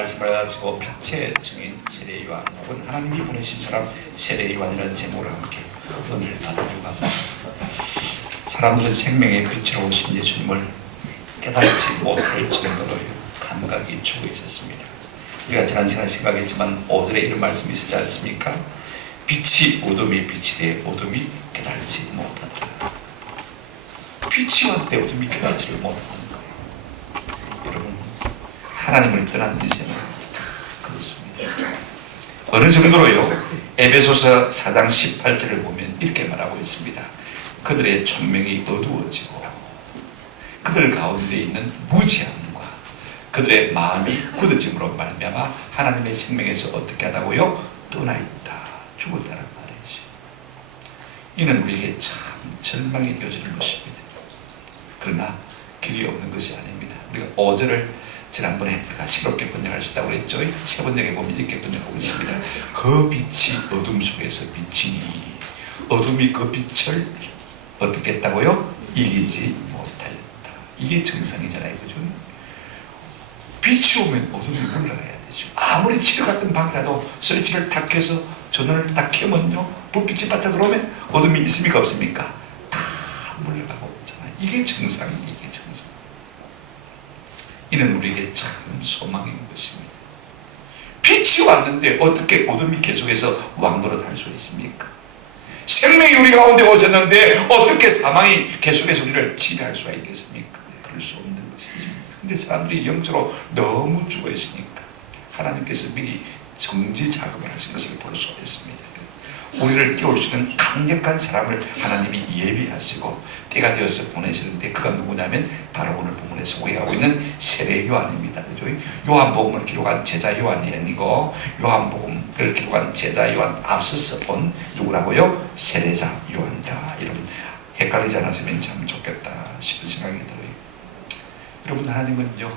말씀을 가지고 빛의 증인 세례 요한 혹은 하나님이 보내신 사람 세례 요한이라는 제목으로 함께 은혜를 받으려고 합니다. 사람들은 생명의 빛으로 오신 예수님을 깨달지 못할 정도로 감각이 죽어 있었습니다. 우리가 지난 시간에 생각했지만 5절에 이런 말씀이 있었지 않습니까? 빛이 어둠에 빛이 돼 어둠이 깨달지 못하더라. 빛이 왔대 어둠이 깨달지를 못하는 거예요. 여러분, 하나님을 떠난 인생은 그렇습니다. 어느 정도로요? 에베소서 4장 18절을 보면 이렇게 말하고 있습니다. 그들의 촌명이 어두워지고 그들 가운데 있는 무지함과 그들의 마음이 굳어짐으로 말미암아 하나님의 생명에서 어떻게 하다고요? 떠나 있다, 죽었다는 말이죠. 이는 우리에게 참 절망이 되어지는 것입니다. 그러나 길이 없는 것이 아닙니다. 우리가 5절을 지난번에 우리가 새롭게 번역할 수 있다고 그랬죠. 새 번역에 보면 이렇게 번역하고 있습니다. 그 빛이 어둠 속에서 비치니 어둠이 그 빛을 어떻게 했다고요? 이기지 못하였다. 이게 정상이잖아요, 그죠? 빛이 오면 어둠이 물러가야 되죠. 아무리 치료 같은 방이라도 스위치를 탁 켜서 전원을 딱 켜면요, 불빛이 바짝 들어오면 어둠이 있습니까, 없습니까? 다 물러가고 있잖아요. 이게 정상이에요, 이게 정상. 이는 우리에게 참 소망인 것입니다. 빛이 왔는데 어떻게 어둠이 계속해서 왕노릇할 수 있습니까? 생명이 우리 가운데 오셨는데 어떻게 사망이 계속해서 우리를 지배할 수가 있겠습니까? 그럴 수 없는 것이죠. 근데 사람들이 영적으로 너무 죽어 있으니까 하나님께서 미리 정지 작업을 하신 것을 볼 수가 있습니다. 우리를 깨울 수 있는 강력한 사람을 하나님이 예비하시고 때가 되어서 보내시는데 그가 누구냐면 바로 오늘 본문에 소개하고 있는 세례 요한입니다. 그죠? 요한복음을 기록한 제자 요한이 아니고 요한복음을 기록한 제자 요한 앞서서 본 누구라고요? 세례자 요한이다. 여러분, 헷갈리지 않았으면 참 좋겠다 싶은 생각이 들어요. 여러분, 하나님은요,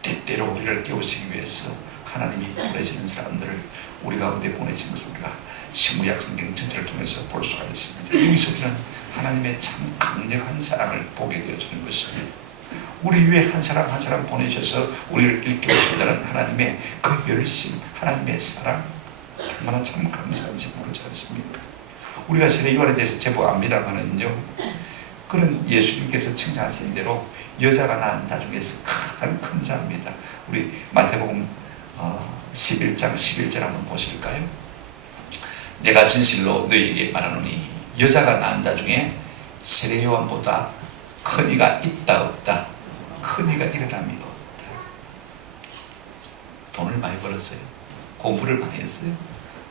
때때로 우리를 깨우시기 위해서 하나님이 보내시는 사람들을 우리 가운데 보내신 것을 우리가 신구약 성경 전체를 통해서 볼 수가 있습니다. 여기서 우리는 하나님의 참 강력한 사랑을 보게 되어주는 것입니다. 우리 위에 한 사람 한 사람 보내셔서 우리를 일깨우신다는 하나님의 그 열심, 하나님의 사랑, 얼마나 참 감사한지 모르지 않습니까? 우리가 세례 요한에 대해서 제법 압니다만은요, 그는 예수님께서 칭찬하신 대로 여자가 낳은 자 중에서 가장 큰 자입니다. 우리 마태복음 11장 11절 한번 보실까요? 내가 진실로 너희에게 말하노니 여자가 낳은 자 중에 세례 요한보다 큰 이가 있다 없다? 큰 이가 일어남이 없다. 돈을 많이 벌었어요. 공부를 많이 했어요.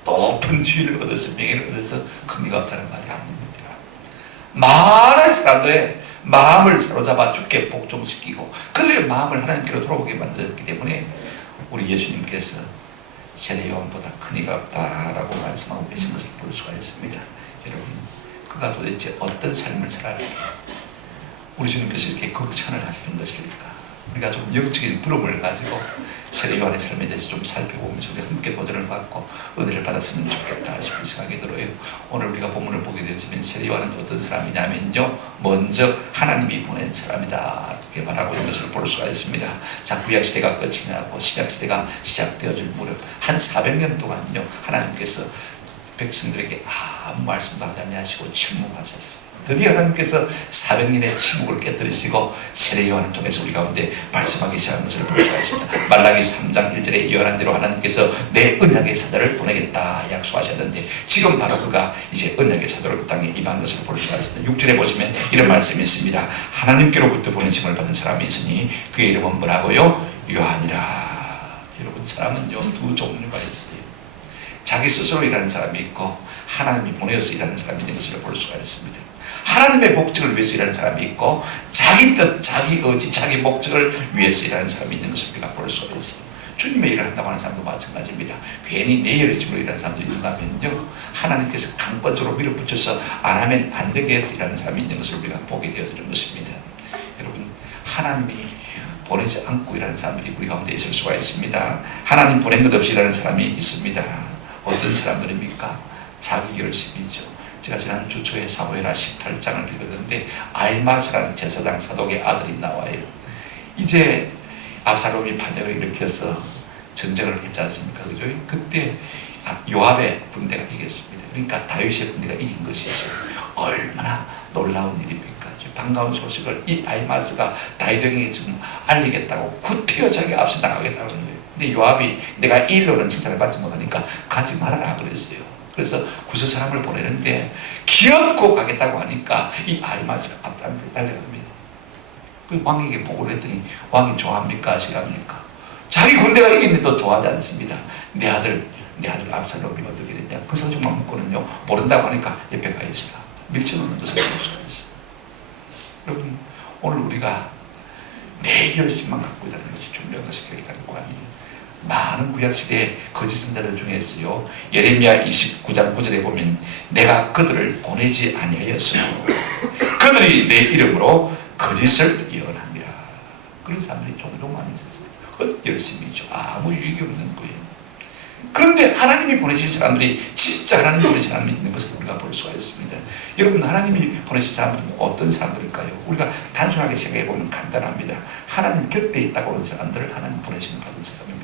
높은 지위를 얻어서 명예를 얻어서 큰 이가 없다는 말이 아닙니다. 많은 사람들의 마음을 사로잡아 주께 복종시키고 그들의 마음을 하나님께로 돌아오게 만들었기 때문에 우리 예수님께서 세례 요한보다 큰 이가 없다라고 말씀하고 계신 것을 볼 수가 있습니다. 여러분, 그가 도대체 어떤 삶을 살았는지 우리 주님께서 이렇게 극찬을 하시는 것일까? 우리가 좀 영적인 부름을 가지고 세례 요한의 삶에 대해서 좀 살펴보면서 우리가 함께 도전을 받고 은혜를 받았으면 좋겠다 싶은 생각이 들어요. 오늘 우리가 본문을 보게 되지만 세례 요한은 어떤 사람이냐면요, 먼저 하나님이 보낸 사람이다 이렇게 말하고 있는 것을 볼 수가 있습니다. 자, 구약시대가 끝이 나고 신약시대가 시작되어질 무렵 한 400년 동안요, 하나님께서 백성들에게 아무 말씀도 하지 아니하시고 침묵하셨어요. 드디어 하나님께서 400년의 침묵을 깨뜨리시고 세례 요한을 통해서 우리 가운데 말씀하기 시작한 것을 볼 수가 있습니다. 말라기 3장 1절에 예언한 대로 하나님께서 내 언약의 사자를 보내겠다 약속하셨는데 지금 바로 그가 이제 언약의 사자로 땅에 임한 것을 볼 수가 있습니다. 6절에 보시면 이런 말씀이 있습니다. 하나님께로부터 보내심을 받은 사람이 있으니 그의 이름은 뭐라고요? 요한이라. 여러분, 사람은요, 두 종류가 있어요. 자기 스스로 일하는 사람이 있고 하나님이 보내어서 일하는 사람이 있는 것을 볼 수가 있습니다. 하나님의 목적을 위해서 일하는 사람이 있고 자기 뜻, 자기 의지, 자기 목적을 위해서 일하는 사람이 있는 것을 우리가 볼 수가 있어요. 주님의 일을 한다고 하는 사람도 마찬가지입니다. 괜히 내 열심으로 일하는 사람도 있는가면요, 하나님께서 강권적으로 밀어붙여서 안 하면 안 되게 해서 일하는 사람이 있는 것을 우리가 보게 되어지는 것입니다. 여러분, 하나님이 보내지 않고 일하는 사람들이 우리 가운데 있을 수가 있습니다. 하나님 보낸 것 없이 일하는 사람이 있습니다. 어떤 사람들입니까? 자기 열심이죠. 제가 지난 주 초에 사무엘하 18장을 읽었는데 아히마스라는 제사장 사독의 아들이 나와요. 이제 압살롬이 반역을 일으켜서 전쟁을 했지 않습니까? 그죠? 그때 요압의 군대가 이겼습니다. 그러니까 다윗의 군대가 이긴 것이죠. 얼마나 놀라운 일입니까? 반가운 소식을 이 아히마스가 다윗에게 지금 알리겠다고 구태여 자기가 앞서 나가겠다는 거예요. 근데 요압이 내가 이 일로는 칭찬을 받지 못하니까 가지 말아라 그랬어요. 그래서 구서 사람을 보내는데 기어코 가겠다고 하니까 이 아히마스가 앞단에 달려갑니다. 그 왕에게 보고를 했더니 왕이 좋아합니까? 싫어합니까? 자기 군대가 이겼는데도 좋아하지 않습니다. 내 아들 압살롬이 어떻게 됐냐? 그 소식만 듣고는요 모른다고 하니까 옆에 가 있으라 밀쳐놓는 것을 볼 수가 있어요. 여러분, 오늘 우리가 내 열심만 갖고 일하는 것이 중요한 것이 결단과 아니에요. 많은 구약시대의 거짓 선자들 중에서요 예레미야 29장 9절에 보면 내가 그들을 보내지 아니하였으므로 그들이 내 이름으로 거짓을 예언합니다. 그런 사람들이 종종 많이 있었습니다. 열심히죠. 아무 유익이 없는 거예요. 그런데 하나님이 보내신 사람들이 진짜 하나님이 보내신 사람이 있는 것을 우리가 볼 수가 있습니다. 여러분, 하나님이 보내신 사람들은 어떤 사람들일까요? 우리가 단순하게 생각해 보면 간단합니다. 하나님 곁에 있다고 하는 사람들을 하나님 보내심을 받은 사람입니다.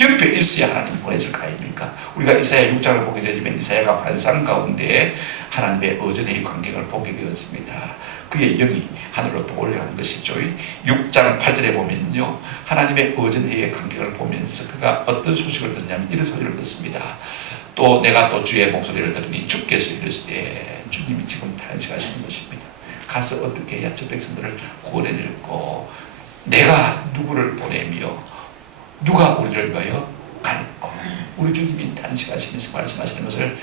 옆에 있어야 하나님 보내실 거 아닙니까? 우리가 이사야 6장을 보게 되지만 이사야가 환상 가운데 하나님의 어전의 관계를 보게 되었습니다. 그의 영이 하늘로 또 올라가는 것이죠. 6장 8절에 보면요 하나님의 어전회의 관계를 보면서 그가 어떤 소식을 듣냐면 이런 소리를 듣습니다. 또 내가 또 주의 목소리를 들으니 주께서 이르시되 주님이 지금 탄식하시는 것입니다. 가서 어떻게 해야 저 백성들을 구원해낼고 내가 누구를 보내며 누가 우리를 위하여 갈고 우리 주님이 탄식하시면서 말씀하시는 것을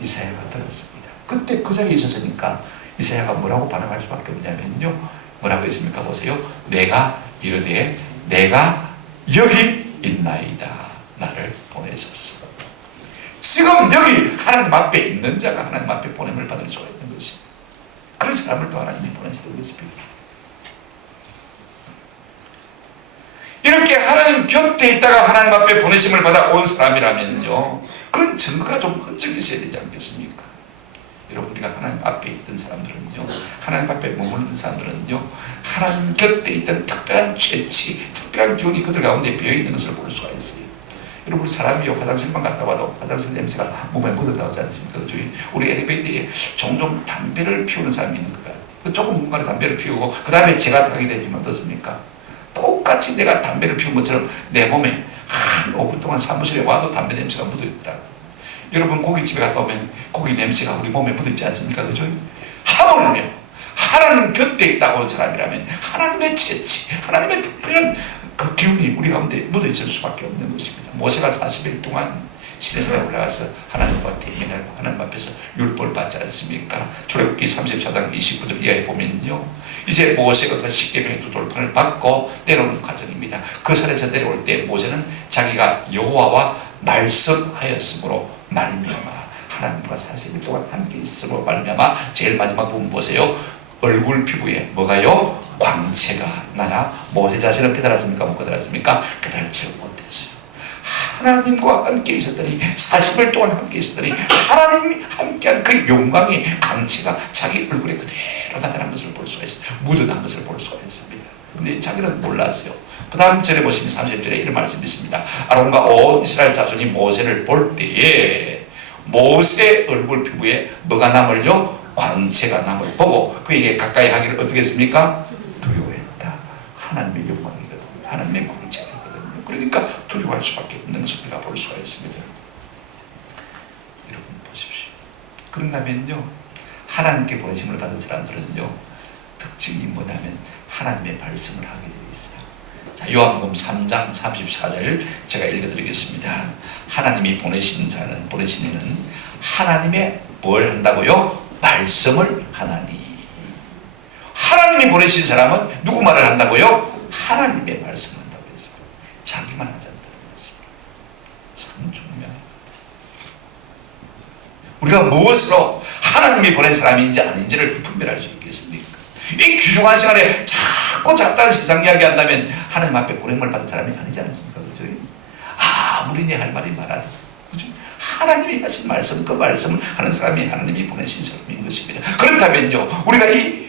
이사야가 들었습니다. 그때 그 자리에 있었으니까 이사야가 뭐라고 반응할 수밖에 없냐면요 뭐라고 했습니까? 보세요. 내가 이르되 내가 여기 있나이다 나를 보내소서. 지금 여기 하나님 앞에 있는 자가 하나님 앞에 보냄을 받을 수가 있는 것이 그런 사람을 또 하나님이 보내시는 것입니다. 이렇게 하나님 곁에 있다가 하나님 앞에 보내심을 받아 온 사람이라면요 그런 증거가 좀 흔적이 있어야 되지 않겠습니까? 여러분, 우리가 하나님 앞에 있던 사람들은요 하나님 앞에 머무르는 사람들은요 하나님 곁에 있던 특별한 죄치, 특별한 기운이 그들 가운데 배어있는 것을 볼 수가 있어요. 여러분, 사람이 화장실만 갔다 와도 화장실 냄새가 몸에 묻었다고 하지 않습니까? 우리 엘리베이터에 종종 담배를 피우는 사람이 있는 것 같아요. 좁은 공간에 담배를 피우고 그 다음에 제가 타게 되지만 어떻습니까? 똑같이 내가 담배를 피운 것처럼 내 몸에 한 5분 동안 사무실에 와도 담배 냄새가 묻어있더라고요. 여러분, 고깃집에 갔다 오면 고기 냄새가 우리 몸에 묻어있지 않습니까? 그죠? 하물며 하나님 곁에 있다고 한 사람이라면 하나님의 재치, 하나님의 특별한 그 기운이 우리 가운데 묻어있을 수밖에 없는 것입니다. 모세가 40일 동안 시내산에 올라가서 하나님과 대면하고 하나님 앞에서 율법을 받지 않습니까? 출애굽기 34장 29절 이하에 보면요 이제 모세가 그 십계명의 두 돌판을 받고 내려오는 과정입니다. 그 산에서 내려올 때 모세는 자기가 여호와와 말씀하였으므로 말미암아 하나님과 40일 동안 함께 있음으로 말미암아 제일 마지막 부분 보세요. 얼굴 피부에 뭐가요? 광채가 나나 모세 자신은 깨달았습니까? 못 깨달았습니까? 깨달지 못했어요. 하나님과 함께 있었더니 40일 동안 함께 있었더니 하나님이 함께한 그 영광의 광채가 자기 얼굴에 그대로 나타난 것을 볼 수가 있어요. 묻어난 것을 볼 수가 있습니다. 그런데 자기는 몰랐어요. 그 다음 절에 보시면 30절에 이런 말씀이 있습니다. 아론과 온 이스라엘 자손이 모세를 볼 때에 모세 얼굴 피부에 뭐가 남을요? 광채가 남을 보고 그에게 가까이 하기를 어떻게 했습니까? 두려워했다. 하나님의 영광이거든요. 하나님의 광채가 있거든요. 그러니까 두려워할 수밖에 없는 것을 우리가 볼 수가 있습니다. 여러분 보십시오. 그런가면요 하나님께 보내심을 받은 사람들은요 특징이 뭐냐면 하나님의 말씀을 하게 되어 있어요. 자, 요한복음 3장 34절 제가 읽어드리겠습니다. 하나님이 보내신 이는 하나님의 뭘 한다고요? 말씀을 하나니. 하나님이 보내신 사람은 누구 말을 한다고요? 하나님의 말씀을 한다고 했습니다. 자기만 하지 않다는 것입니다. 참 중요해요. 우리가 무엇으로 하나님이 보낸 사람인지 아닌지를 분별할 수 있겠습니까? 이 귀중한 시간에 자꾸 잡다한 세상 이야기 한다면 하나님 앞에 보냄을 받은 사람이 아니지 않습니까? 그죠? 아무리 내 할 말이 말하죠. 그죠? 하나님이 하신 말씀, 그 말씀을 하는 사람이 하나님이 보내신 사람인 것입니다. 그렇다면요, 우리가 이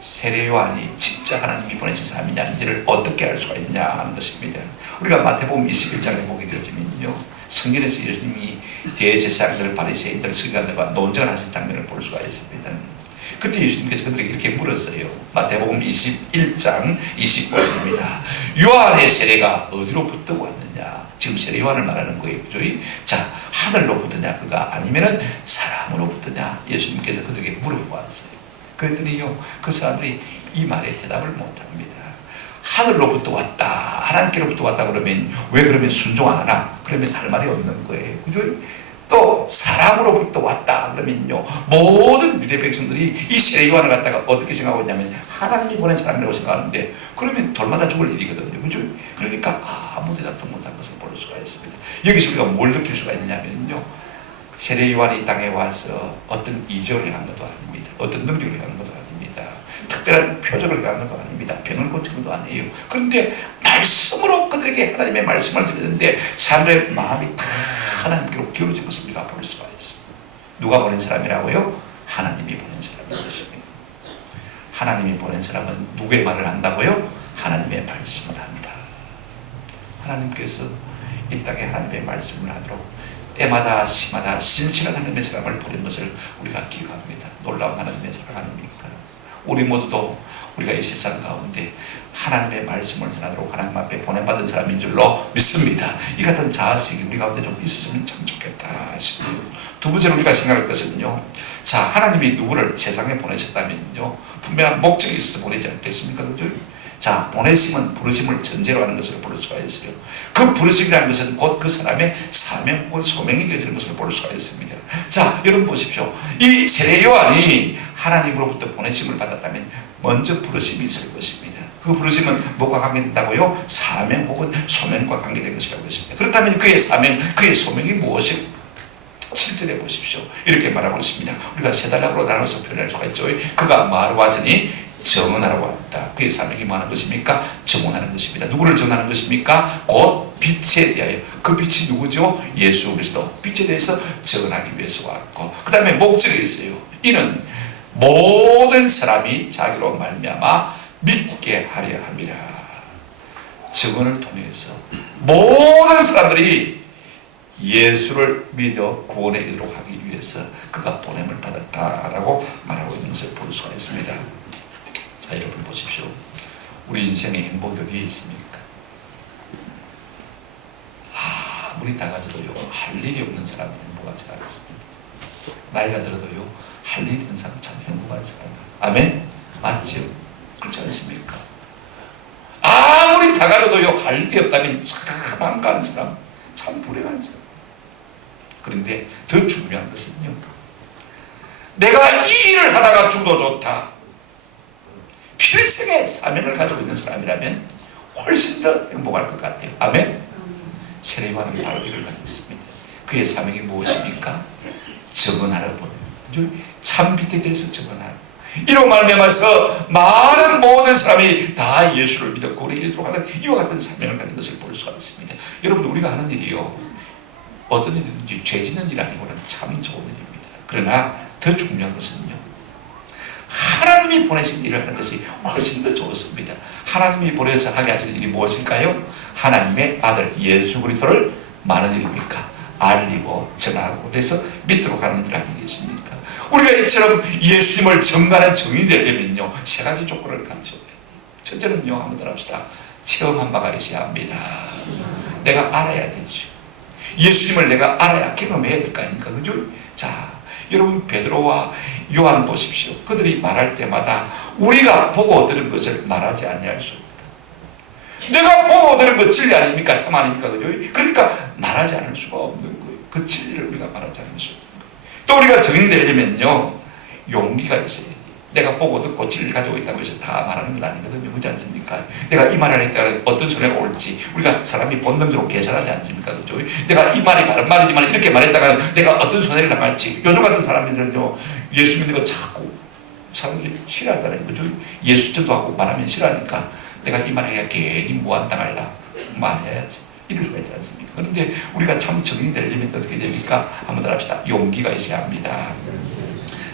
세례 요한이 진짜 하나님이 보내신 사람이냐 아닌지를 어떻게 알 수가 있냐 하는 것입니다. 우리가 마태복음 21장에 보게 되어지면요, 성경에서 예수님이 대제사장들, 바리새인들, 서기관들과 논쟁을 하신 장면을 볼 수가 있습니다. 그때 예수님께서 그들에게 이렇게 물었어요. 마태복음 21장 20절입니다. 요한의 세례가 어디로부터 왔느냐? 지금 세례 요한을 말하는 거예요. 그죠? 자, 하늘로부터냐 그가 아니면은 사람으로부터냐? 예수님께서 그들에게 물어보았어요. 그랬더니요, 그 사람들이 이 말에 대답을 못합니다. 하늘로부터 왔다, 하나님께로부터 왔다 그러면 왜 그러면 순종 안 하나? 그러면 할 말이 없는 거예요. 그죠? 또 사람으로부터 왔다 그러면요, 모든 유대 백성들이 이 세례 요한을 갖다가 어떻게 생각하고 있냐면 하나님이 보낸 사람이라고 생각하는데, 그러면 돌마다 죽을 일이거든요. 그죠? 그러니까 아무 대답도 못한 것을 볼 수가 있습니다. 여기서 우리가 뭘 느낄 수가 있냐면요, 세례 요한이 이 땅에 와서 어떤 이적을 행한 것도 아닙니다. 어떤 능력을 행한 것도 아닙니다. 특별한 표적을 행한 것도 아닙니다. 병을 고친 것도 아니에요. 그런데 말씀으로 그들에게 하나님의 말씀을 드렸는데 사람들의 마음이 다 하나님께로 기울어진 것을 우리가 볼 수가 있습니다. 누가 보낸 사람이라고요? 하나님이 보낸 사람인 것입니다. 하나님이 보낸 사람은 누구의 말을 한다고요? 하나님의 말씀을 한다. 하나님께서 이 땅에 하나님의 말씀을 하도록 때마다 시마다 신실한 하나님의 사람을 보낸 것을 우리가 기억합니다. 놀라운 하나님의 사랑 아닙니까? 우리 모두도 우리가 이 세상 가운데 하나님의 말씀을 전하도록 하나님 앞에 보내받은 사람인 줄로 믿습니다. 이 같은 자아식이 우리 가운데 좀 있었으면 참 좋겠다 싶어요. 두 번째로 우리가 생각할 것은요, 자, 하나님이 누구를 세상에 보내셨다면요, 분명한 목적이 있어서 보내지 않겠습니까? 그죠? 자, 보내심은 부르심을 전제로 하는 것을 볼 수가 있어요. 그 부르심이라는 것은 곧 그 사람의 사명 혹은 소명이 되어지는 것을 볼 수가 있습니다. 자, 여러분 보십시오. 이 세례 요한이 하나님으로부터 보내심을 받았다면 먼저 부르심이 있을 것입니다. 그 부르심은 뭐가 관계된다고요? 사명 혹은 소명과 관계된 것이라고 했습니다. 그렇다면 그의 사명, 그의 소명이 무엇일까? 7절에 보십시오. 이렇게 말하고 있습니다. 우리가 세 단락으로 나눠서 표현할 수가 있죠. 그가 뭐하러 왔으니 증언하러 왔다. 그의 사명이 뭐하는 것입니까? 증언하는 것입니다. 누구를 증언하는 것입니까? 곧 빛에 대하여. 그 빛이 누구죠? 예수 그리스도. 빛에 대해서 증언하기 위해서 왔고, 그 다음에 목적이 있어요. 이는 모든 사람이 자기로 말미암아 믿게 하려 함이라. 증언을 통해서 모든 사람들이 예수를 믿어 구원에 이르도록 하기 위해서 그가 보냄을 받았다라고 말하고 있는 것을 볼 수가 있습니다. 자, 여러분 보십시오. 우리 인생의 행복이 어디에 있습니까? 아무리 다 가져도요, 할 일이 없는 사람은 행복하지 않습니다. 나이가 들어도요, 할 일이 있는 사람은 참 행복한 사람이에요. 아멘? 맞죠? 그렇지 않습니까? 아무리 다 가져도요, 할 일이 없다면 참 한가한 사람, 참 불행한 사람. 그런데 더 중요한 것은요, 내가 이 일을 하다가 죽어도 좋다, 필생의 사명을 가지고 있는 사람이라면 훨씬 더 행복할 것 같아요. 아멘? 세례 요한은 바로 이를 가졌습니다. 그의 사명이 무엇입니까? 증언하러 보내는 거죠. 참 빛에 대해서 증언하고, 이로 말미암아서 많은 모든 사람이 다 예수를 믿어 구원에 이르도록 하는 이와 같은 사명을 가진 것을 볼 수가 있습니다. 여러분, 우리가 하는 일이요, 어떤 일이든지 죄 짓는 일 아니고는 참 좋은 일입니다. 그러나 더 중요한 것은요, 하나님이 보내신 일을 하는 것이 훨씬 더 좋습니다. 하나님이 보내서 하게 하시는 일이 무엇일까요? 하나님의 아들 예수 그리스도를 많은 일입니까? 알리고 전하고 돼서 믿도록 하는 일 아니겠습니까? 우리가 이처럼 예수님을 증거하는 증인이 되려면요, 세 가지 조건을 갖춰야 돼요. 첫째는요, 한번 들어봅시다. 체험한 바가 있어야 합니다. 내가 알아야 되죠. 예수님을 내가 알아야 경험해야 될 거 아닙니까? 그죠? 자, 여러분, 베드로와 요한 보십시오. 그들이 말할 때마다 우리가 보고 들은 것을 말하지 아니할 수 없다. 내가 보고 들은 것 진리 아닙니까? 참 아닙니까? 그죠? 그러니까 말하지 않을 수가 없는 거예요. 그 진리를 우리가 말하지 않을 수 없는 거예요. 또 우리가 증인이 되려면요, 용기가 있어야 돼요. 내가 보고 듣고 진리를 가지고 있다고 해서 다 말하는 건 아니거든요. 그렇지 않습니까? 내가 이 말을 했다가 어떤 손해가 올지 우리가 사람이 본능적으로 계산하지 않습니까? 그렇죠? 내가 이 말이 바른 말이지만 이렇게 말했다가 내가 어떤 손해를 당할지. 요즘 같은 사람들은요, 예수 믿는 거 자꾸 사람들이 싫어하잖아요. 그죠? 예수 전도하고 말하면 싫어하니까 내가 이 말을 해야 괜히 무한당할라 말해야지. 이럴 수가 있지 않습니까? 그런데 우리가 참 정인이 되려면 어떻게 됩니까? 한번 더 합시다. 용기가 있어야 합니다.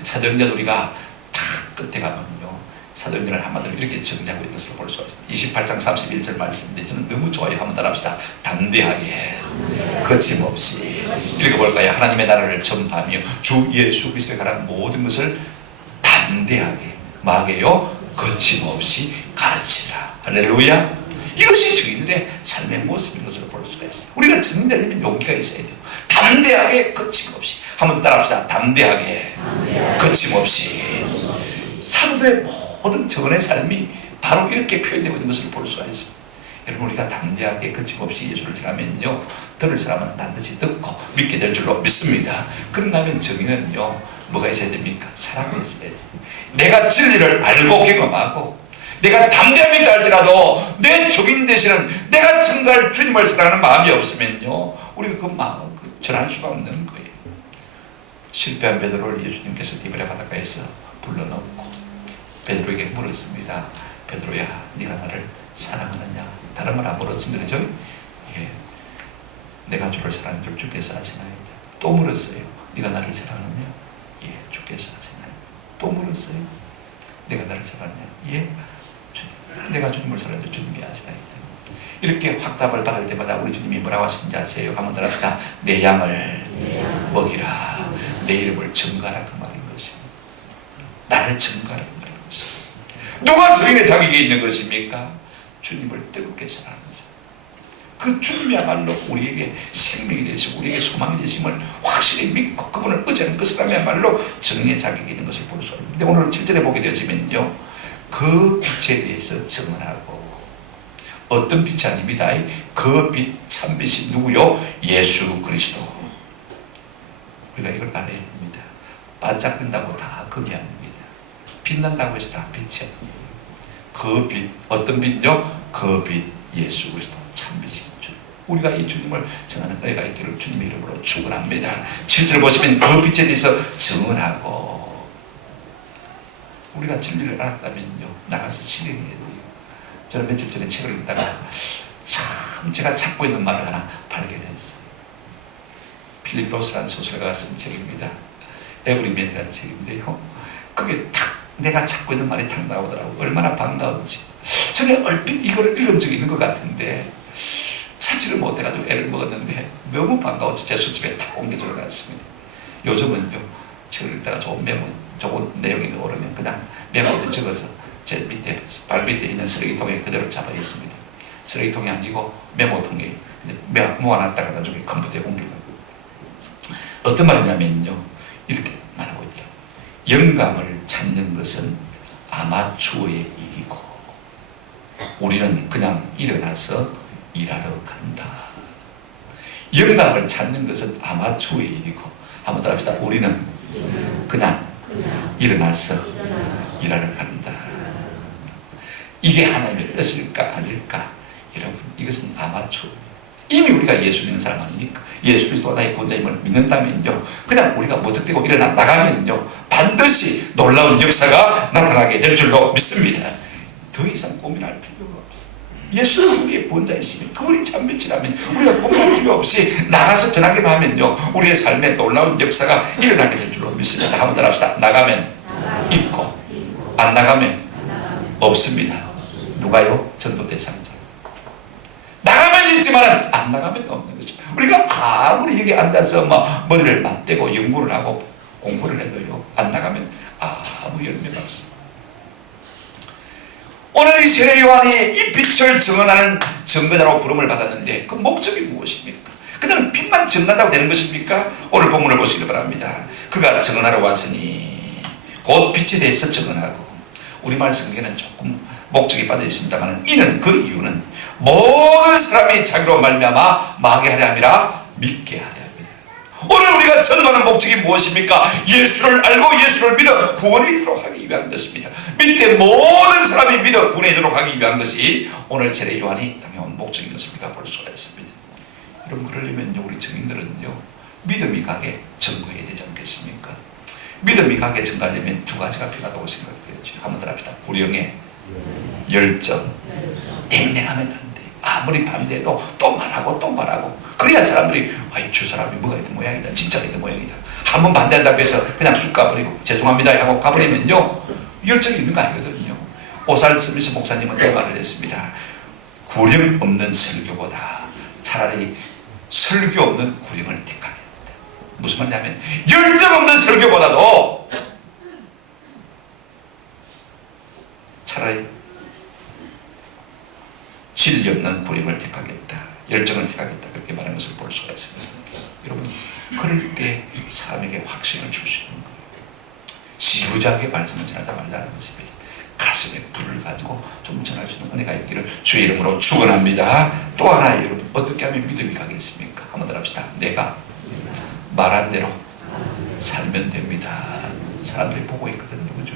사도행전 우리가 다 끝에 가면요, 사도행전을 한마디로 이렇게 정리하고 있는 것을 볼 수가 있습니다. 28장 31절 말씀인데 저는 너무 좋아요. 한번 따라합시다. 담대하게 거침없이 읽어볼까요? 하나님의 나라를 전파하며 주 예수 그리스도에 관한 모든 것을 담대하게 마게요 거침없이 가르치라. 할렐루야. 이것이 증인들의 삶의 모습인 것으로 볼 수가 있어요. 우리가 증인되려면 용기가 있어야 돼요. 담대하게 거침없이. 한번 더 따라합시다. 담대하게 거침없이. 사도들의 모든 증언의 삶이 바로 이렇게 표현되고 있는 것을 볼 수가 있습니다. 여러분, 우리가 담대하게 거침없이 예수를 전하면요, 들을 사람은 반드시 듣고 믿게 될 줄로 믿습니다. 그런가 하면 증인은요, 뭐가 있어야 됩니까? 사랑이 있어야 돼요. 내가 진리를 알고 경험하고 내가 담대함이 있다 할지라도 내 증인 되시는 내가 증거할 주님을 사랑하는 마음이 없으면요, 우리가 그 마음을 전할 수가 없는 거예요. 실패한 베드로를 예수님께서 디베랴 바닷가에서 불러놓고 베드로에게 물었습니다. 베드로야, 네가 나를 사랑하느냐? 다른 말 안 물었습니다. 그죠? 예. 내가 주를 사랑하는 줄 주께서 아시나이다. 또 물었어요. 네가 나를 사랑하느냐? 예, 주께서 아시나이다. 또 물었어요. 내가 나를 사랑하느냐? 예, 내가 주님을 사랑하는 줄 주님이 아시나이다. 이렇게 확답을 받을 때마다 우리 주님이 뭐라고 하시는지 아세요? 한번 더 합시다. 내 양을 먹이라. 내 이름을 증거하라. 그 말인 것입니다. 나를 증거하라. 그 말인 것입니다. 누가 증인의 자격이 있는 것입니까? 주님을 뜨겁게 사랑하는 거죠. 그 주님이야말로 우리에게 생명이 되시고 우리에게 소망이 되심을 확실히 믿고 그분을 의지하는 그 사람이야말로 증인의 자격이 있는 것을 볼 수가 있습니다. 오늘 7절에 보게 되어지면요, 그 빛에 대해서 증언하고, 어떤 빛이 아닙니다. 그 빛, 참빛이 누구요? 예수 그리스도. 우리가 이걸 알아야 됩니다. 반짝된다고 다 금이 아닙니다. 빛난다고 해서 다 빛이 아닙니다. 그 빛, 어떤 빛요? 그 빛, 예수 그리스도 참빛인 주. 우리가 이 주님을 전하는 은혜가 있기를 주님의 이름으로 축원합니다. 7절 보시면 그 빛에 대해서 증언하고, 우리가 진리를 알았다면요, 나가서 실행해야 돼요. 저는 며칠 전에 책을 읽다가 참 제가 찾고 있는 말을 하나 발견했어요. 필립 로스라는 소설가가 쓴 책입니다. 에브리맨이라는 책인데요, 그게 딱 내가 찾고 있는 말이 딱 나오더라고요. 얼마나 반가운지. 전에 얼핏 이거를 읽은 적이 있는 것 같은데 찾지를 못해가지고 애를 먹었는데 너무 반가워서 제 수첩에 딱 옮겨 들어갔습니다. 요즘은요, 책을 읽다가 좋은 내용이 들어오면 그냥 메모를 적어서 제 밑에, 발 밑에 있는 쓰레기통에 그대로 잡아 있습니다. 쓰레기통이 아니고 메모통에 모아놨다가 나중에 컴퓨터에 옮기려고. 어떤 말이냐면요, 이렇게 말하고 있더라고요. 영감을 찾는 것은 아마추어의 일이고 우리는 그냥 일어나서 일하러 간다. 영감을 찾는 것은 아마추어의 일이고, 한번 더 합시다. 우리는 그냥 일어나서 일하러 간다. 이게 하나님의 뜻일까 아닐까? 여러분, 이것은 아마추어입니다. 이미 우리가 예수 믿는 사람 아닙니까? 예수 그리스도가 나의 구원자임을 믿는다면요, 그냥 우리가 무턱대고 일어나 나가면요, 반드시 놀라운 역사가 나타나게 될 줄로 믿습니다. 더 이상 고민할 필요가 없어요. 예수는 우리의 구원자이시면, 그분이 참빛이라면 우리가 고민할 필요 없이 나가서 전하기만 하면요, 우리의 삶에 놀라운 역사가 일어나게 될 줄로 믿습니다. 한번 더 합시다. 나가면 있고 안 나가면 없습니다. 누가요? 전도 대상자. 나가면 있지만 안 나가면 없는 것입니다. 우리가 아무리 여기 앉아서 머리를 맞대고 연구를 하고 공부를 해도요, 안 나가면 아무 열매가 없습니다. 오늘 이 세례 요한이 이 빛을 증언하는 증거자로 부름을 받았는데 그 목적이 무엇입니까? 그냥 빛만 증언한다고 되는 것입니까? 오늘 본문을 보시기 바랍니다. 그가 증언하러 왔으니, 곧 빛에 대해서 증언하고, 우리말 성경에는 조금 목적이 빠져 있습니다만, 이는, 그 이유는 모든 사람이 자기로 말미암아 마게 하려 함이라, 믿게 하려 함이라. 오늘 우리가 전도하는 목적이 무엇입니까? 예수를 알고 예수를 믿어 구원에 이르도록 하기 위한 것입니다. 밑에 모든 사람이 믿어 구원에 이르도록 하기 위한 것이 오늘 세례 요한이 당해온 목적인 것을 우리가 볼 수가 있습니다. 여러분, 그러려면요, 우리 증인들은요, 믿음이 가게 증거해야 되지 않겠습니까? 믿음이 가게 증거하려면 두 가지가 필요하다고 생각되죠. 한번 더 합시다. 우령의 열정. 냉랭하면 안 돼. 아무리 반대해도 또 말하고 또 말하고, 그래야 사람들이 저 사람이 뭐가 있던 모양이다, 진짜가 있던 모양이다. 한번 반대한다고 해서 그냥 쑥 가버리고 죄송합니다 하고 가버리면요, 열정이 있는 거 아니거든요. 오살 스미스 목사님은 이 말을 했습니다. 구령 없는 설교보다 차라리 설교 없는 구령을 택하겠다. 무슨 말이냐면 열정 없는 설교보다도 차라리 진리 없는 구령을 택하겠다, 열정을 택하겠다, 그렇게 말하는 것을 볼 수가 있습니다. 여러분, 그럴 때 사람에게 확신을 줄 수 있는 거예요. 지부장의 말씀을 전하다 말다는 것입니다. 가슴에 불을 가지고 좀 전할 수 있는 은혜가 있기를 주의 이름으로 축원합니다. 또 하나, 여러분, 어떻게 하면 믿음이 가겠습니까? 한번 더 합시다. 내가 말한 대로 살면 됩니다. 사람들이 보고 있거든요. 그죠?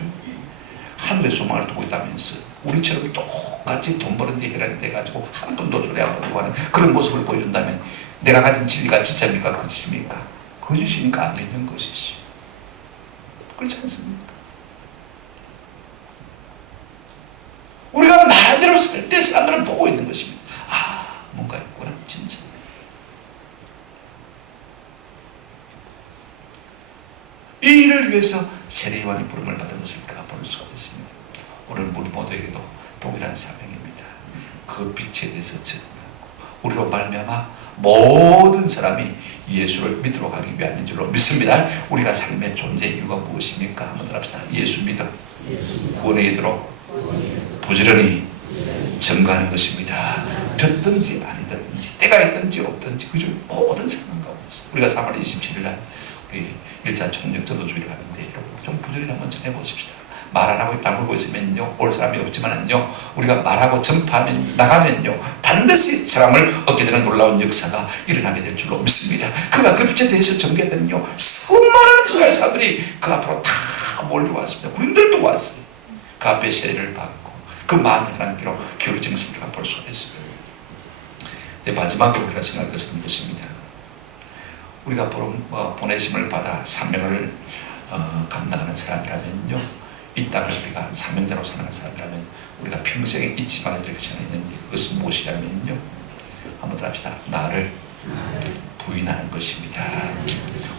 하늘의 소망을 두고 있다면서 우리처럼 똑같이 돈 버는 데 일하는 데 가지고 한 번도 소리 안 받고 하는 그런 모습을 보여준다면 내가 가진 진리가 진짜입니까? 거짓입니까? 거짓이니까 안 믿는 것이지. 그렇지 않습니까? 우리가 말한 대로 살 때 사람들은 보고 있는 것입니다. 아, 뭔가 있구나, 진짜. 이 일을 위해서 세례요한이 부름을 받은 것을 우리가 볼 수가 있습니다. 오늘 우리 모두에게도 동일한 사명입니다. 그 빛에 대해서 증거하고 우리로 말미암아 모든 사람이 예수를 믿도록 하기 위함인 줄로 믿습니다. 우리가 삶의 존재 이유가 무엇입니까? 한번 더 합시다. 예수 믿어 구원에 이르도록 부지런히 증거하는 것입니다. 듣든지 아니든지 때가 있든지 없든지 그저 모든 상황 가운데서 우리가 3월 27일 날 우리 1차 총력 전도주의를 하는데 여러분 좀 부지런히 한번 전해보십시다. 말 안 하고 다물고 있으면요 올 사람이 없지만은요 우리가 말하고 전파하면 나가면요 반드시 사람을 얻게 되는 놀라운 역사가 일어나게 될 줄로 믿습니다. 그가 그 빛에 대해서 전개되면요 수많은 이스라엘 사람들이 그 앞으로 다 몰려왔습니다. 군인들도 왔어요. 그 앞에 세례를 받고 그 마음이 하나님께로 기울어진 것을 우리가 볼 수가 있습니다. 마지막으로 우리가 생각할 것은 이것입니다. 우리가 보내심을 받아 사명을 감당하는 사람이라면요 이 땅을 우리가 사명자로 살아가는 사람이라면 우리가 평생에 잊지 말아야 될 것이 하나 있는데 그것은 무엇이냐면요 한번 더 합시다. 나를 부인하는 것입니다.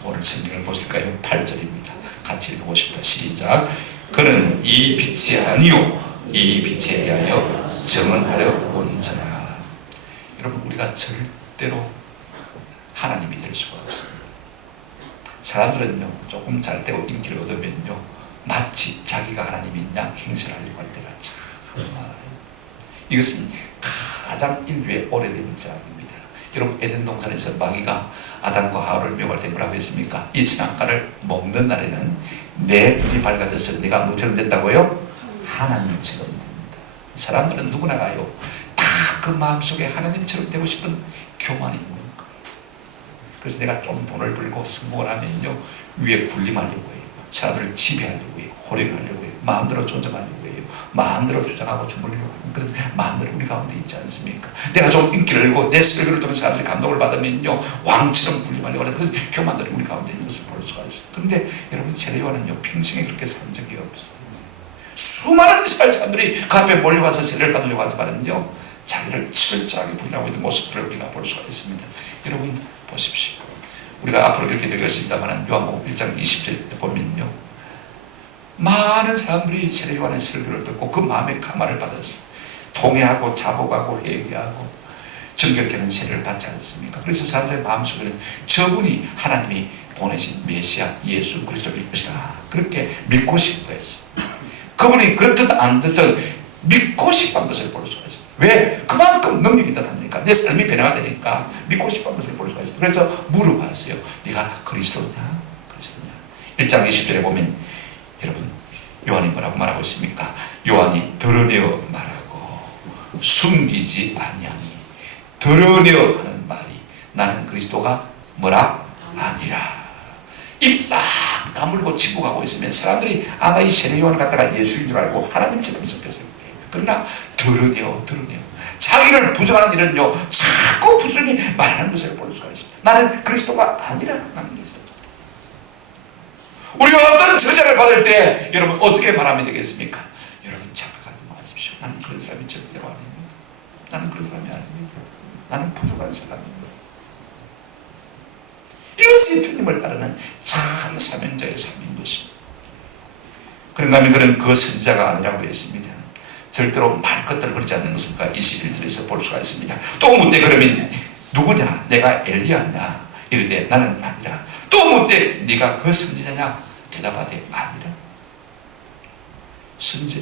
오늘 성경을 보실까요? 8절입니다. 같이 읽어보십니다. 시작. 그는 이 빛이 아니요 이 빛에 대하여 증언하려 온전하. 여러분 우리가 절대로 하나님이 될 수가 없습니다. 사람들은요 조금 잘 되고 인기를 얻으면요 마치 자기가 하나님인 양 행세를 하려고 할 때가 참 많아요. 이것은 가장 인류의 오래된 제약입니다. 여러분 에덴 동산에서 마귀가 아담과 하와를 미혹할 때 뭐라고 했습니까? 이 선악과를 먹는 날에는 내 눈이 밝아져서 내가 뭐처럼 된다고요? 하나님처럼 된다. 사람들은 누구나 가요. 다 그 마음속에 하나님처럼 되고 싶은 교만이 있는 거예요. 그래서 내가 좀 돈을 벌고 성공을 하면요 위에 군림하려고 해요. 사람들을 지배하려고 해요. 호령하려고 해요. 마음대로 조정하려고 해요. 마음대로 주장하고 주물려고 하는 그런 마음들이 우리 가운데 있지 않습니까? 내가 좀 인기를 얻고 내 설교를 통해 사람들이 감동을 받으면요 왕처럼 군림하려고 하는 그런 교만들이 우리 가운데 있는 것을 볼 수가 있어요. 그런데 여러분 세례요한은요 평생에 그렇게 산 적이 없어요. 수많은 이스라엘 사람들이 그 앞에 몰려와서 세례를 받으려고 하지만은요 자기를 철저하게 부인하고 있는 모습들을 우리가 볼 수가 있습니다. 여러분 보십시오. 우리가 앞으로 이렇게 되겠습니다만 요한복음 1장 20절에 보면요 많은 사람들이 세례요한의 설교를 듣고 그 마음의 감화를 받았어요. 통회하고 자복하고 회개하고 정결케 하는 세례를 받지 않습니까? 그래서 사람들의 마음속에는 저분이 하나님이 보내신 메시아 예수 그리스도일 것이라 그렇게 믿고 싶어 했어요. 그분이 그렇듯 안 듣든 믿고 싶은 것을 볼 수가 있어요. 왜? 그만큼 능력이 있다니까. 내 삶이 변화되니까 믿고 싶은 것을 볼 수가 있어요. 그래서 물어봤어요. 네가 그리스도냐? 그리스도냐? 1장 20절에 보면 여러분 요한이 뭐라고 말하고 있습니까? 요한이 드러내어 말하고 숨기지 아니하니 드러내어 하는 말이 나는 그리스도가 뭐라? 아니라. 입 딱 다물고 지부가고 있으면 사람들이 아마 이 세례요한을 갖다가 예수인 줄 알고 하나님처럼 섞였을 거예요. 그러나 드러내어 자기를 부정하는 일은요 자꾸 부정히 말하는 것을 볼 수가 있습니다. 나는 그리스도가 아니라 나는 그리스도. 우리가 어떤 저장을 받을 때 여러분 어떻게 말하면 되겠습니까? 여러분 착각하지 마십시오. 나는 그런 사람이 절대로 아닙니다. 나는 그런 사람이 아닙니다. 나는 부족한 사람입니다. 이것이 주님을 따르는 참 사명자의 삶인 것입니다. 그런가 하면 그는 그 선지자가 아니라고 했습니다. 절대로 말끝을 흐리지 않는 것을 21절에서 볼 수가 있습니다. 또 묻되 그러면 누구냐? 내가 엘리야냐? 이르되 나는 아니라. 또 묻되 네가 그 선지자냐? 대답하되 아니라.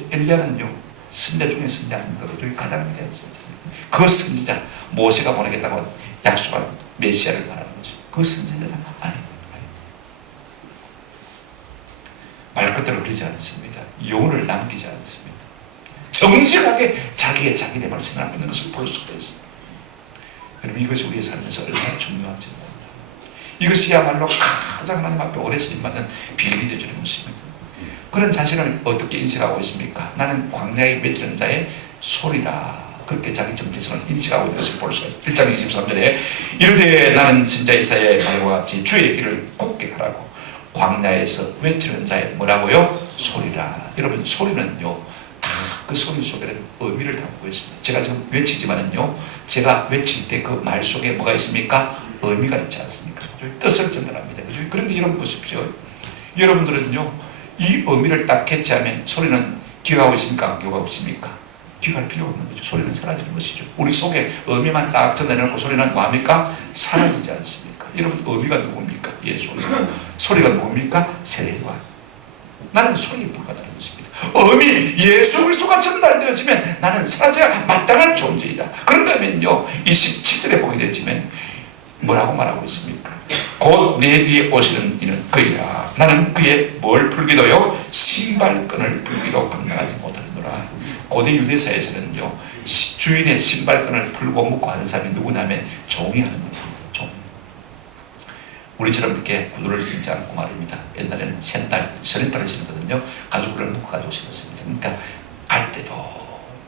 엘리야는요 선지자 중에 선지자 아닙니까? 그 중에 가장 위대한 선지자입니다. 그 선지자, 모세가 보내겠다고 약속한 메시아를 말하는 것입니다. 그 선지자냐? 아닙니다. 말끝을 흐리지 않습니다. 영혼을 남기지 않습니다. 정직하게 자기의 말씀을 남기는 것을 볼 수가 있습니다. 여러분, 이것이 우리의 삶에서 얼마나 중요한지 모릅니다. 이것이야말로 가장 하나님 앞에 오래 쓰임받는 비밀이 되어주는 것입니다. 그런 자신을 어떻게 인식하고 있습니까? 나는 광야에 외치는 자의 소리다. 그렇게 자기 정체성을 인식하고 있는 것을 볼 수가 있습니다. 1장 23절에 이르되 나는 선지자 이사야의 말과 같이 주의 길을 곱게 하라고 광야에서 외치는 자의 뭐라고요? 소리라. 여러분, 소리는요 다 그 소리 속에는 의미를 담고 있습니다. 제가 지금 외치지만은요, 제가 외칠 때 그 말 속에 뭐가 있습니까? 의미가 있지 않습니까? 뜻을 전달합니다. 그런데 여러분 보십시오. 여러분들은요, 이 의미를 딱 캐치하면 소리는 기억하고 있습니까? 안 기억하고 있습니까? 기억할 필요가 없는 거죠. 소리는 사라지는 것이죠. 우리 속에 의미만 딱 전달해놓고 소리는 뭐합니까? 사라지지 않습니까? 여러분, 의미가 누굽니까? 예수 그리스도. 소리가 누굽니까? 세례요한. 나는 소리에 불과하다는 것입니다. 의미, 예수 그리스도가 전달되어지면 나는 사라져야 마땅할 존재이다. 그런다면요, 27절에 보게 되지만 뭐라고 말하고 있습니까? 곧 내 뒤에 오시는 이는 그이라. 나는 그의 뭘 풀기도요? 신발끈을 풀기도 감당하지 못하노라. 고대 유대사에서는요, 주인의 신발끈을 풀고 묶고 하는 사람이 누구냐면 종이 하는 겁니다. 종. 우리처럼 이렇게 구두를 신지 않고 말입니다. 옛날에는 선인발을 신거든요. 가죽을 묶어가지고 신었습니다. 그러니까 갈 때도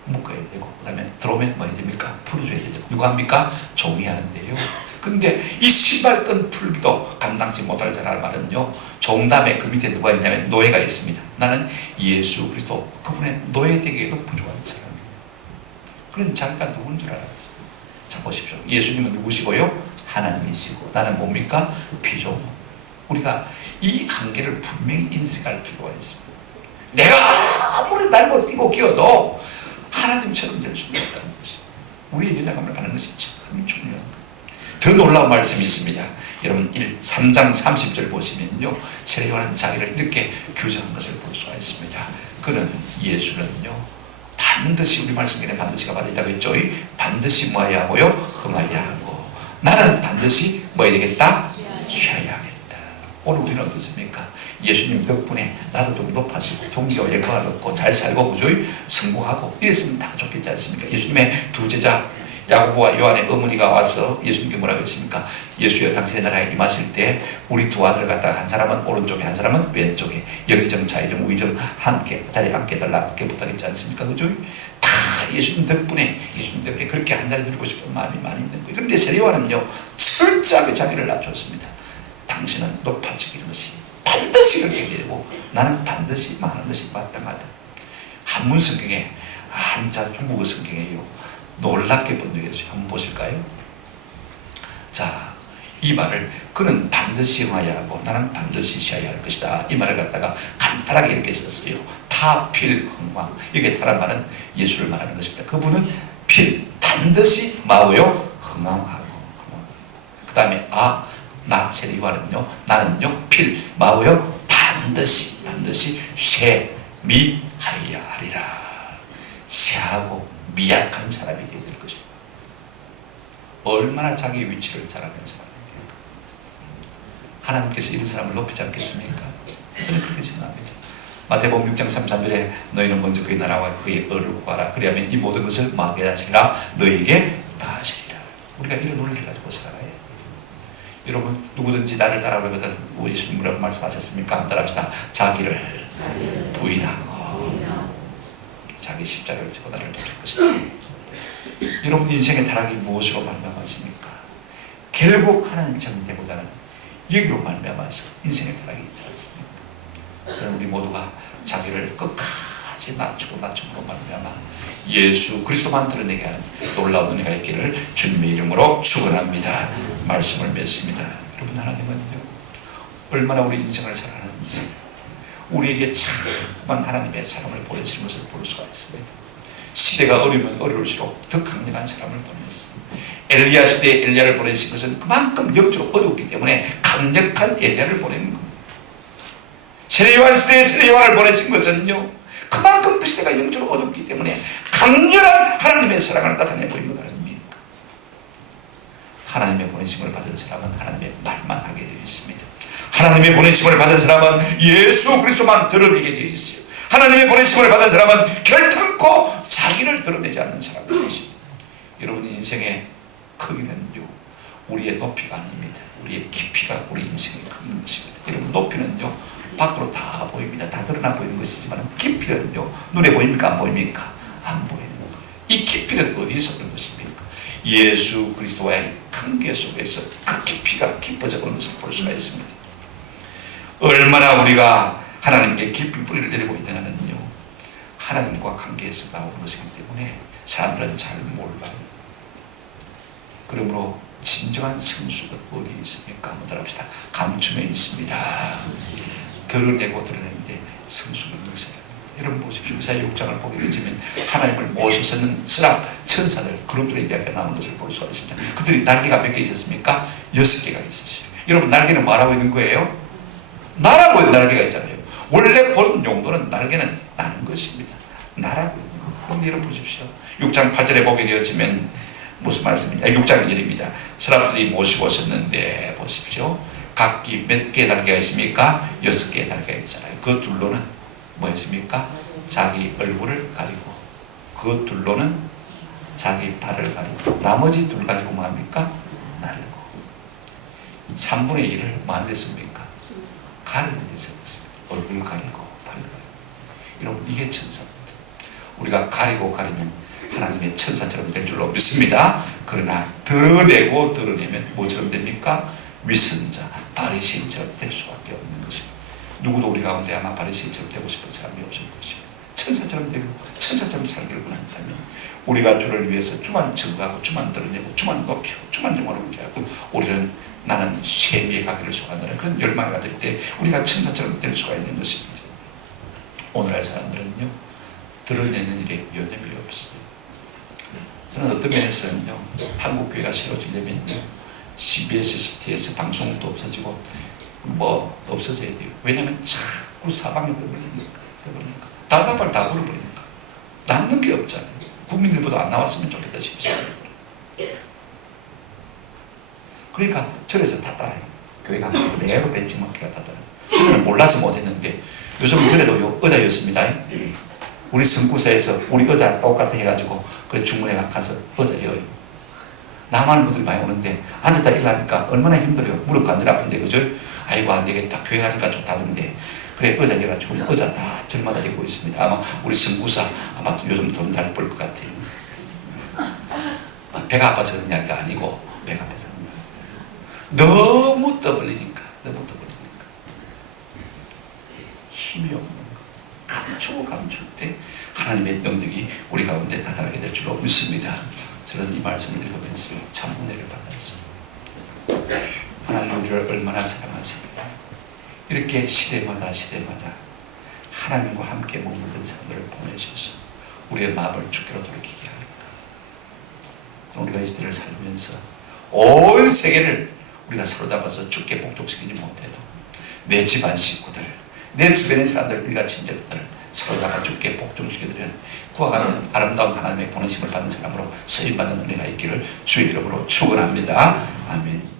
묶어야 되고, 그 다음에 들어오면 뭐 해야 됩니까? 풀어줘야 되고. 누가 합니까? 종이 하는데요. 근데 이 신발끈 풀기도 감당치 못할 자라는 말은요, 종담에 그 밑에 누가 있냐면 노예가 있습니다. 나는 예수 그리스도 그분의 노예되기에도 부족한 사람입니다. 그런 자기가 누군 줄 알았어요. 자, 보십시오. 예수님은 누구시고요? 하나님이시고 나는 뭡니까? 피조물. 우리가 이 한계를 분명히 인식할 필요가 있습니다. 내가 아무리 날고 뛰고 기어도 하나님처럼 될 수는 없다는 것입니다. 우리의 연약함을 아는 것이 참 중요한 거예요. 더 놀라운 말씀이 있습니다. 여러분 3장 30절 보시면요, 세례요한은 자기를 이렇게 규정한 것을 볼 수가 있습니다. 그는 예수는요 반드시, 우리 말씀에 반드시가 빠져있다고 했죠. 반드시 뭐 해야 하고요? 흥하여야 하고, 나는 반드시 뭐 해야 되겠다? 쉬어야 하겠다. 오늘 우리는 어떻습니까? 예수님 덕분에 나도 좀 높아지고 종교 영광을 얻고 잘 살고 그죠? 성공하고 이랬으면 다 좋겠지 않습니까? 예수님의 두 제자 야고보와 요한의 어머니가 와서 예수님께 뭐라고 했습니까? 예수여, 당신의 나라에 임하실 때 우리 두 아들을 갖다가 한 사람은 오른쪽에 한 사람은 왼쪽에, 영의정 좌의정 우의정 함께 자리에 앉게 해달라, 그렇게 부탁했지 않습니까? 그죠? 다 예수님 덕분에 그렇게 한 자리 누리고 싶은 마음이 많이 있는 거예요. 그런데 세례요한은요 철저하게 자기를 낮췄습니다. 당신은 높아지기는 것이 반드시 그렇게 되고 나는 반드시 망하는 것이 마땅하다. 한문 성경에, 한자 중국어 성경에요 놀랍게 번역해 있어요. 한번 보실까요? 자, 이 말을 그는 반드시 흥하여야 하고 나는 반드시 쉬어야 할 것이다. 이 말을 갖다가 간단하게 이렇게 썼어요. 타필흥왕. 이게 타란 말은 예수를 말하는 것입니다. 그분은 반드시 마오요 흥왕하고. 그 다음에 나 세례요한은요, 나는요 마오요 반드시 쇠미하여야 하리라. 쇠하고 미약한 사람이 되어야 될 것입니다. 얼마나 자기 위치를 잘 아는 사람이에요. 하나님께서 이런 사람을 높이지 않겠습니까? 저는 그렇게 생각합니다. 마태복음 6장 33절에 너희는 먼저 그의 나라와 그의 의를 구하라. 그리하면 이 모든 것을 마음에 하시리라. 너희에게 다 하시리라. 우리가 이런 논리를 가지고 살아야 돼요. 여러분, 누구든지 나를 따라오려거든 예수님 뭐라고 말씀하셨습니까? 한번 따라합시다. 자기를 부인하고 자기 십자가를 지고 나를 따를 것이다. 여러분, 인생의 타락이 무엇으로 말미암았습니까? 결국 하나님처럼 되고자 하는 여기로 말미암아서 인생의 타락이 있지 않습니까? 저는 우리 모두가 자기를 끝까지 낮춤으로 말미암아 예수 그리스도만 드러내게 하는 놀라운 은혜가 있기를 주님의 이름으로 축원합니다. 말씀을 맺습니다. 여러분, 하나님은요 얼마나 우리 인생을 사랑하는지, 우리에게 자꾸만 하나님의 사랑을 보내시는 것을 볼 수가 있습니다. 시대가 어려우면 어려울수록 더 강력한 사람을 보냈어요. 엘리야 시대에 엘리야를 보내신 것은 그만큼 영적으로 어렵기 때문에 강력한 엘리야를 보내는 겁니다. 세례요한 시대에 세례요한을 보내신 것은요, 그만큼 그 시대가 영적으로 어렵기 때문에 강렬한 하나님의 사랑을 나타내 보인 것 아닙니까? 하나님의 보내심을 받은 사람은 하나님의 말만 하게 되어 있습니다. 하나님의 보내심을 받은 사람은 예수 그리스도만 드러내게 되어 있어요. 하나님의 보내심을 받은 사람은 결탄코 자기를 드러내지 않는 사람인 것입니다. 여러분 인생의 크기는요, 우리의 높이가 아닙니다. 우리의 깊이가 우리 인생의 크기인 것입니다. 여러분 높이는요, 밖으로 다 보입니다. 다 드러나 보이는 것이지만 깊이는요, 눈에 보입니까? 안 보입니까? 안 보이는 거예요. 이 깊이는 어디서 오는 것입니까? 예수 그리스도와의 관계 속에서 그 깊이가 깊어져 보는 것을 볼 수가 있습니다. 얼마나 우리가 하나님께 깊이 뿌리를 내리고 있느냐면요, 하나님과 관계에서 나오는 것이기 때문에 사람들은 잘 몰라요. 그러므로 진정한 성숙은 어디에 있습니까? 한번 따라합시다. 감춤에 있습니다. 드러내고 드러내는데 성숙은 것이다. 여러분 보십시오. 이사야 6장을 보게 되면 하나님을 모셔서는 스랍 천사들, 그룹들의 이야기가 나오는 것을 볼 수가 있습니다. 그들이 날개가 몇 개 있었습니까? 6개가 있었어요. 여러분 날개는 뭐라고 있는 거예요? 나라고 날개가 있잖아요. 원래 본 용도는 날개는 나는 것입니다. 나라고 있는 거. 그럼 여러분 보십시오. 6장 8절에 보게 되어지면 무슨 말씀입니까? 6장 1절입니다. 스랍들이 모시고 오셨는데 보십시오. 각기 몇 개의 날개가 있습니까? 6개의 날개가 있잖아요. 그 둘로는 뭐였습니까? 자기 얼굴을 가리고, 그 둘로는 자기 발을 가리고, 나머지 둘 가지고 뭐합니까? 날고. 3분의 1을 뭐 하는 데 씁니까? 가리는 데 썼습니다. 얼굴 가리고 발 가리고. 여러분 이게 천사입니다. 우리가 가리고 가리면 하나님의 천사처럼 될 줄로 믿습니다. 그러나 드러내고 드러내면 뭐처럼 됩니까? 위선자, 바리새인처럼 될 수밖에 없는 것입니다. 누구도 우리 가운데 아마 바리새인처럼 되고 싶은 사람이 없을 것입니다. 천사처럼 되고 천사처럼 살기를 원한다면 우리가 주를 위해서 주만 증거하고 주만 드러내고 주만 높이고 주만 영화롭게 하고 우리는 나는 쇠미에 가기를 소원한다는 그런 열망을 가질 때 우리가 천사처럼 될 수가 있는 것입니다. 오늘날 사람들은요, 드러내는 일에 여념이 없어요. 저는 어떤 면에서는요, 한국교회가 새로지려면요, CBS, CTS 방송도 없어지고 뭐 없어져야 돼요. 왜냐하면 자꾸 사방에 떠버리니까 답답할 다 물어버리니까 남는 게 없잖아요. 국민일보도 안 나왔으면 좋겠다 싶어요. 그러니까 절에서 다 따라요. 교회가 그대로 벤치마크가 다 따라요. 저는 몰라서 못했는데 요즘은 절에도 의자였습니다. 우리 선구사에서 우리 의자 똑같아 해가지고 그 중문에 가서 의자 여요. 남하는 분들이 많이 오는데 앉았다 일어나니까 얼마나 힘들어요. 무릎 관절 아픈데 그죠? 아이고 안 되겠다. 교회 가니까 좋다던데. 그래 의자 여가지고 의자 다 절마다 열고 있습니다. 아마 우리 선구사 아마 요즘 돈 잘 벌 것 같아요. 배가 아파서 그런 이야기가 아니고 배가 아파서 그런 이야기. 너무 떠벌리니까 힘이 없는 거. 감출 때 하나님의 능력이 우리 가운데 나타나게 될 줄로 믿습니다. 저는 이 말씀을 읽으면서 참 은혜를 받았습니다. 하나님 우리를 얼마나 사랑하십니까? 이렇게 시대마다 하나님과 함께 머물던 사람들을 보내셔서 우리의 마음을 주께로 돌이키게 하니까 우리가 이 시대를 살면서 온 세계를 우리가 사로잡아서 주께 복종시키지 못해도 내 집안 식구들, 내 주변의 사람들, 우리가 친척들을 사로잡아 주께 복종시켜드리는 그와 같은 아름다운 하나님의 보내심을 받은 사람으로 쓰임받는 은혜가 있기를 주의 이름으로 축원합니다. 아멘.